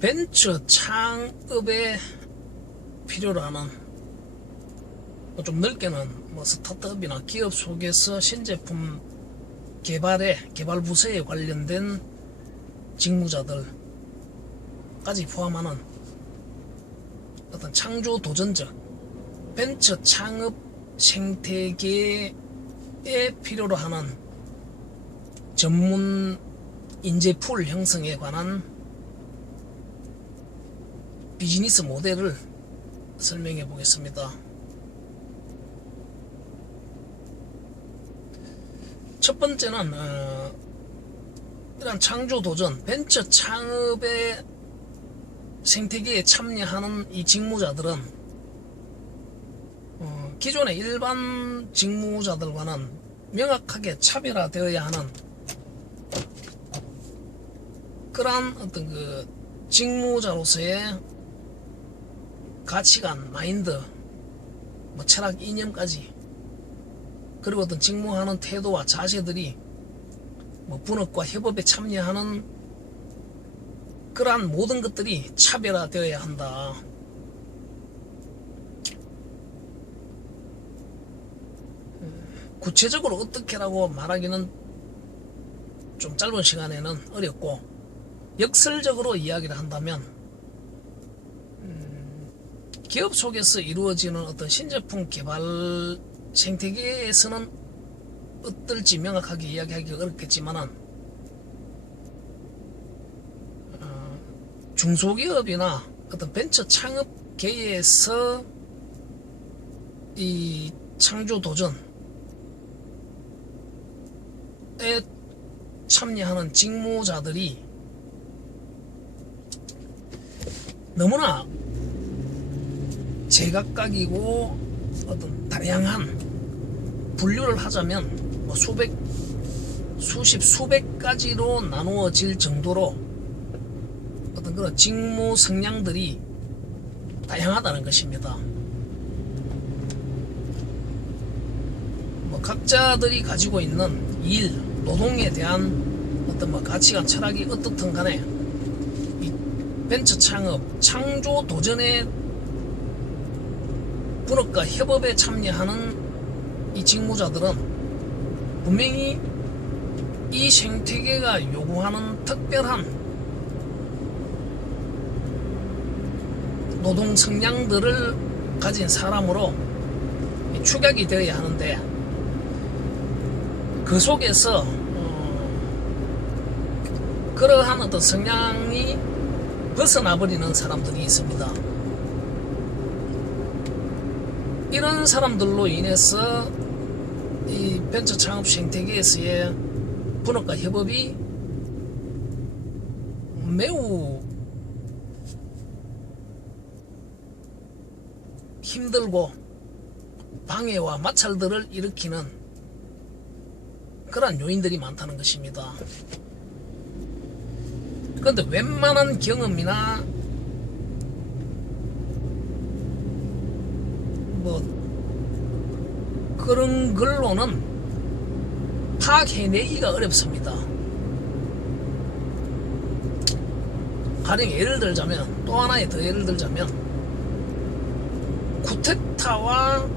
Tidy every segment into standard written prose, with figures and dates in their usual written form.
벤처 창업에 필요로 하는 좀 넓게는 스타트업이나 기업 속에서 신제품 개발 부서에 관련된 직무자들까지 포함하는 어떤 창조 도전적 벤처 창업 생태계에 필요로 하는 전문 인재풀 형성에 관한 비즈니스 모델을 설명해 보겠습니다. 첫 번째는 이런 창조 도전 벤처 창업의 생태계에 참여하는 이 직무자들은 기존의 일반 직무자들과는 명확하게 차별화되어야 하는 그러한 어떤 그 직무자로서의 가치관, 마인드, 철학, 이념까지, 그리고 어떤 직무하는 태도와 자세들이 분업과 협업에 참여하는 그러한 모든 것들이 차별화되어야 한다. 구체적으로 어떻게라고 말하기는 좀 짧은 시간에는 어렵고, 역설적으로 이야기를 한다면 기업 속에서 이루어지는 어떤 신제품 개발 생태계에서는 어떨지 명확하게 이야기하기가 어렵겠지만은 중소기업이나 어떤 벤처 창업계에서 이 창조 도전에 참여하는 직무자들이 너무나 제각각이고 어떤 다양한 분류를 하자면 수백 가지로 나누어질 정도로 어떤 그런 직무 성향들이 다양하다는 것입니다. 각자들이 가지고 있는 일, 노동에 대한 어떤 가치관, 철학이 어떻든 간에 이 벤처 창업, 창조 도전에 분업과 협업에 참여하는 이 직무자들은 분명히 이 생태계가 요구하는 특별한 노동 성향들을 가진 사람으로 축약이 되어야 하는데, 그 속에서 그러한 어떤 성향이 벗어나버리는 사람들이 있습니다. 이런 사람들로 인해서 이 벤처 창업 생태계에서의 분업과 협업이 매우 힘들고 방해와 마찰들을 일으키는 그런 요인들이 많다는 것입니다. 그런데 웬만한 경험이나 그런 걸로는 파악해내기가 어렵습니다. 가령 예를 들자면, 또 하나의 더 예를 들자면, 쿠데타와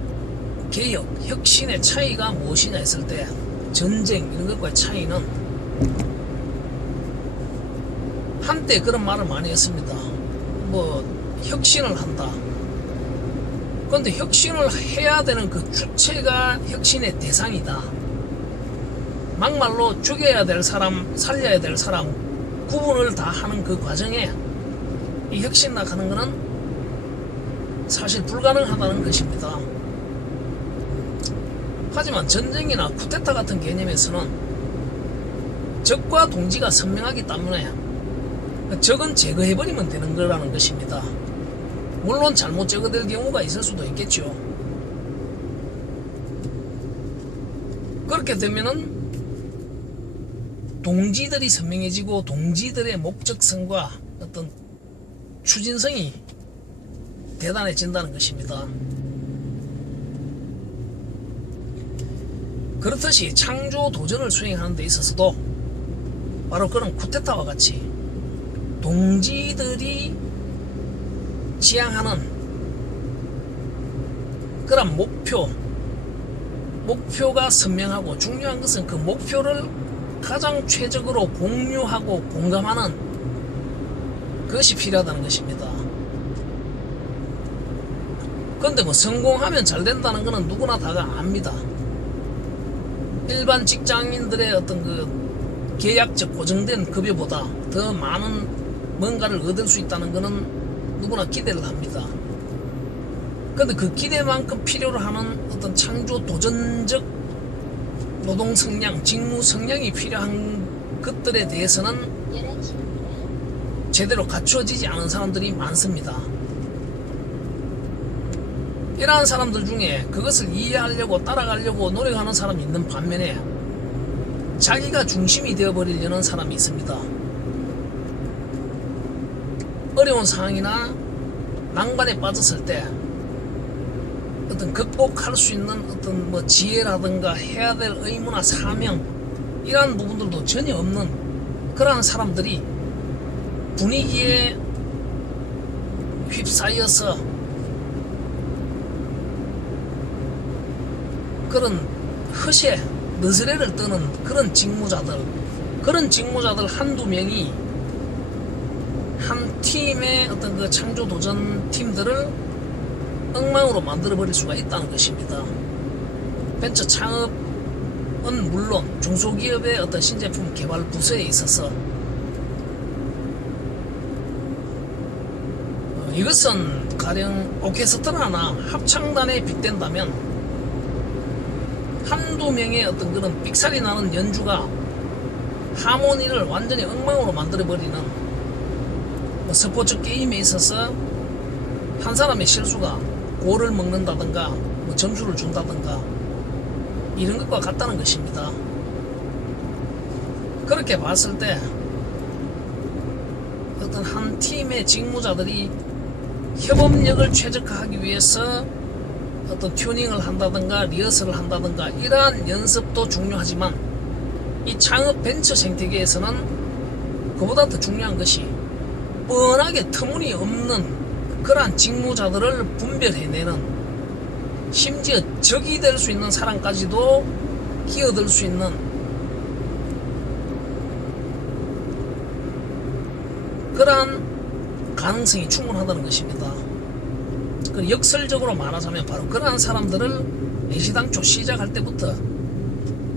개혁, 혁신의 차이가 무엇이냐 했을 때, 전쟁 이런 것과의 차이는 한때 그런 말을 많이 했습니다. 혁신을 한다. 그런데 혁신을 해야 되는 그 주체가 혁신의 대상이다. 막말로 죽여야 될 사람, 살려야 될 사람 구분을 다 하는 그 과정에 이 혁신이라고 하는 것은 사실 불가능하다는 것입니다. 하지만 전쟁이나 쿠데타 같은 개념에서는 적과 동지가 선명하기 때문에 적은 제거해버리면 되는 거라는 것입니다. 물론 잘못 제거될 경우가 있을 수도 있겠죠. 그렇게 되면은 동지들이 선명해지고 동지들의 목적성과 어떤 추진성이 대단해진다는 것입니다. 그렇듯이 창조 도전을 수행하는 데 있어서도 바로 그런 쿠데타와 같이 동지들이 지향하는 그런 목표가 선명하고, 중요한 것은 그 목표를 가장 최적으로 공유하고 공감하는 그것이 필요하다는 것입니다. 그런데 뭐 성공하면 잘 된다는 것은 누구나 다가 압니다. 일반 직장인들의 어떤 그 계약적 고정된 급여보다 더 많은 뭔가를 얻을 수 있다는 것은 누구나 기대를 합니다. 그런데 그 기대만큼 필요로 하는 어떤 창조 도전적 노동 성향, 직무 성향이 필요한 것들에 대해서는 제대로 갖추어지지 않은 사람들이 많습니다. 이러한 사람들 중에 그것을 이해하려고 따라가려고 노력하는 사람이 있는 반면에 자기가 중심이 되어버리려는 사람이 있습니다. 어려운 상황이나 난관에 빠졌을 때 어떤 극복할 수 있는 어떤 뭐 지혜라든가 해야 될 의무나 사명, 이러한 부분들도 전혀 없는 그러한 사람들이 분위기에 휩싸여서 그런 허세, 너스레를 떠는 그런 직무자들 한두 명이 한 팀의 어떤 그 창조 도전 팀들을 엉망으로 만들어버릴 수가 있다는 것입니다. 벤처 창업은 물론 중소기업의 어떤 신제품 개발 부서에 있어서 이것은 가령 오케스트라나 합창단에 빗댄다면 한두 명의 어떤 그런 삑사리 나는 연주가 하모니를 완전히 엉망으로 만들어버리는, 뭐 스포츠 게임에 있어서 한 사람의 실수가 골을 먹는다든가 뭐 점수를 준다든가 이런 것과 같다는 것입니다. 그렇게 봤을 때 어떤 한 팀의 직무자들이 협업력을 최적화하기 위해서 어떤 튜닝을 한다든가 리허설을 한다든가 이러한 연습도 중요하지만 이 창업 벤처 생태계에서는 그보다 더 중요한 것이 뻔하게 터무니없는 그러한 직무자들을 분별해내는, 심지어 적이 될 수 있는 사람까지도 끼어들 수 있는 그러한 가능성이 충분하다는 것입니다. 역설적으로 말하자면 바로 그러한 사람들을 애시당초 시작할 때부터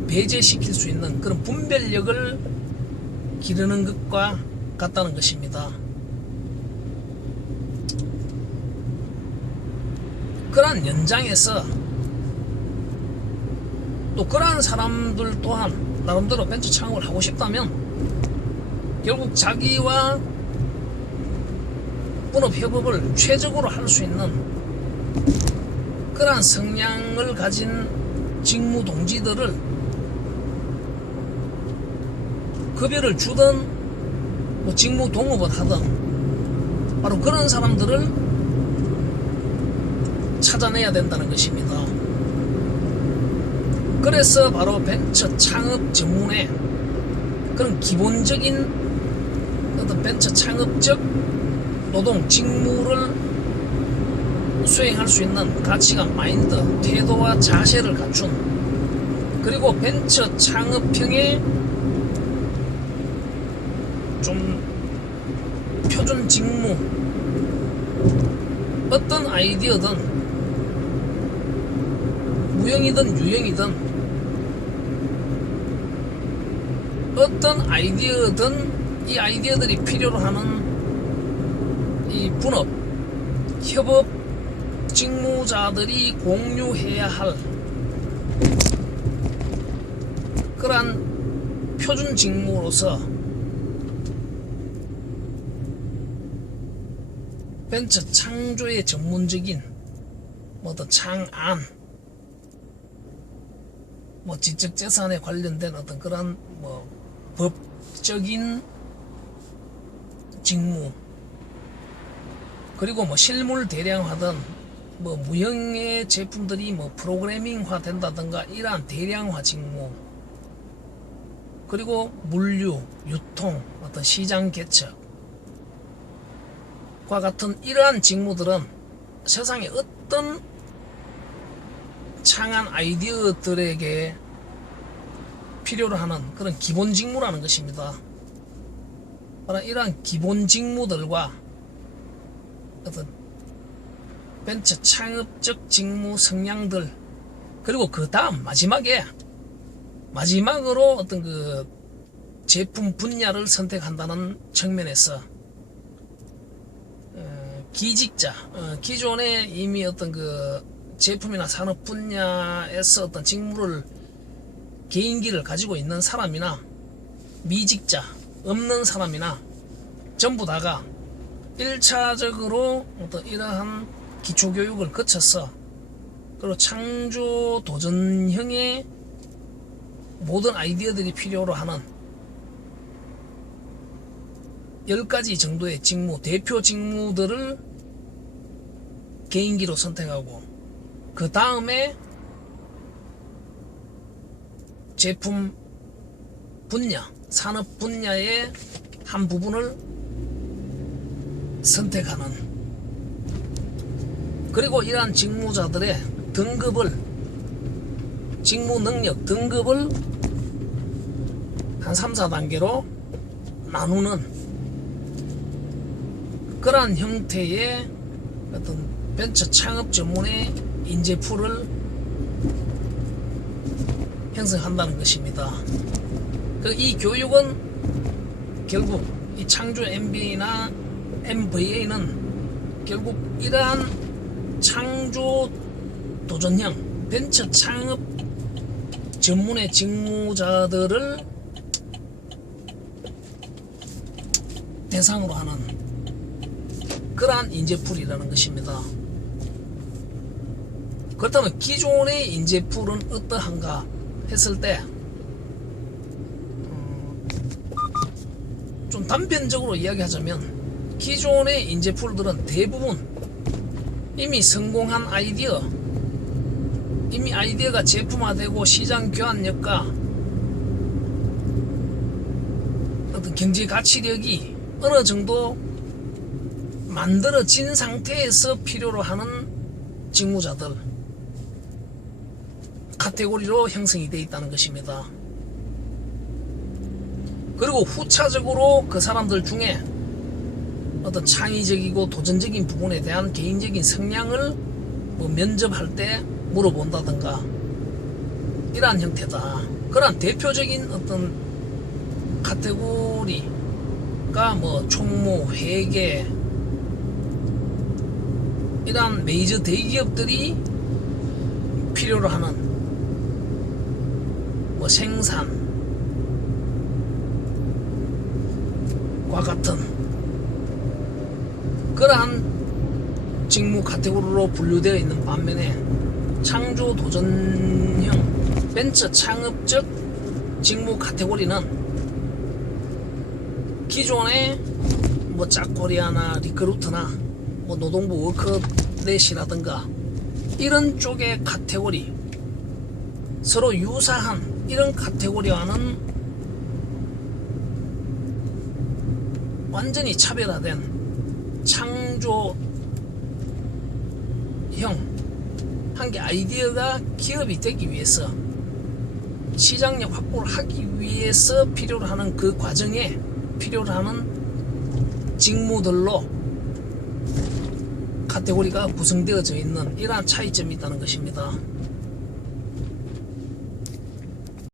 배제시킬 수 있는 그런 분별력을 기르는 것과 같다는 것입니다. 그러한 연장에서 또 그러한 사람들 또한 나름대로 벤처 창업을 하고 싶다면 결국 자기와 분업협업을 최적으로 할 수 있는 그러한 성향을 가진 직무 동지들을 급여를 주든 뭐 직무 동업을 하든 바로 그런 사람들을 찾아내야 된다는 것입니다. 그래서 바로 벤처 창업 전문의 그런 기본적인 어떤 벤처 창업적 노동 직무를 수행할 수 있는 가치관, 마인드, 태도와 자세를 갖춘, 그리고 벤처 창업형의 좀 표준 직무, 어떤 아이디어든 무형이든 유형이든 어떤 아이디어든 이 아이디어들이 필요로 하는 이 분업, 협업 직무자들이 공유해야 할 그러한 표준 직무로서 벤처 창조의 전문적인 어떤 창안, 뭐 지적재산에 관련된 어떤 그런 뭐 법적인 직무, 그리고 뭐 실물 대량화든 뭐 무형의 제품들이 뭐 프로그래밍화 된다든가 이러한 대량화 직무, 그리고 물류, 유통, 어떤 시장 개척, 과 같은 이러한 직무들은 세상에 어떤 창한 아이디어들에게 필요로 하는 그런 기본 직무라는 것입니다. 바로 이러한 기본 직무들과 어떤 벤처 창업적 직무 성향들, 그리고 그 다음 마지막으로 어떤 그 제품 분야를 선택한다는 측면에서 기직자, 기존에 이미 어떤 그 제품이나 산업 분야에서 어떤 직무를 개인기를 가지고 있는 사람이나 미직자 없는 사람이나 전부 다가 1차적으로 어떤 이러한 기초교육을 거쳐서 그리고 창조 도전형의 모든 아이디어들이 필요로 하는 10가지 정도의 직무, 대표 직무들을 개인기로 선택하고 그 다음에 제품 분야, 산업 분야의 한 부분을 선택하는, 그리고 이러한 직무자들의 등급을, 직무 능력 등급을 한 3, 4단계로 나누는 그러한 형태의 어떤 벤처 창업 전문의 인재풀을 형성한다는 것입니다. 이 교육은 결국 이 창조 MBA나 MBA는 결국 이러한 창조 도전형 벤처 창업 전문의 직무자들을 대상으로 하는 그러한 인재풀이라는 것입니다. 그렇다면 기존의 인재풀은 어떠한가 했을 때 좀 단편적으로 이야기하자면 기존의 인재풀들은 대부분 이미 성공한 아이디어, 이미 아이디어가 제품화되고 시장 교환력과 어떤 경제 가치력이 어느 정도 만들어진 상태에서 필요로 하는 직무자들 카테고리로 형성이 되어 있다는 것입니다. 그리고 후차적으로 그 사람들 중에 어떤 창의적이고 도전적인 부분에 대한 개인적인 성향을 면접할 때 물어본다든가 이러한 형태다. 그러한 대표적인 어떤 카테고리가 총무, 회계 이러한 메이저 대기업들이 필요로 하는 생산 과 같은 그러한 직무 카테고리로 분류되어 있는 반면에 창조 도전형 벤처 창업적 직무 카테고리는 기존의 짝코리아나 리크루트나 노동부 워크넷이라든가 이런 쪽의 카테고리, 서로 유사한 이런 카테고리와는 완전히 차별화된 창조형 한 개 아이디어가 기업이 되기 위해서 시장력 확보를 하기 위해서 필요로 하는 그 과정에 필요로 하는 직무들로 카테고리가 구성되어져 있는 이러한 차이점이 있다는 것입니다.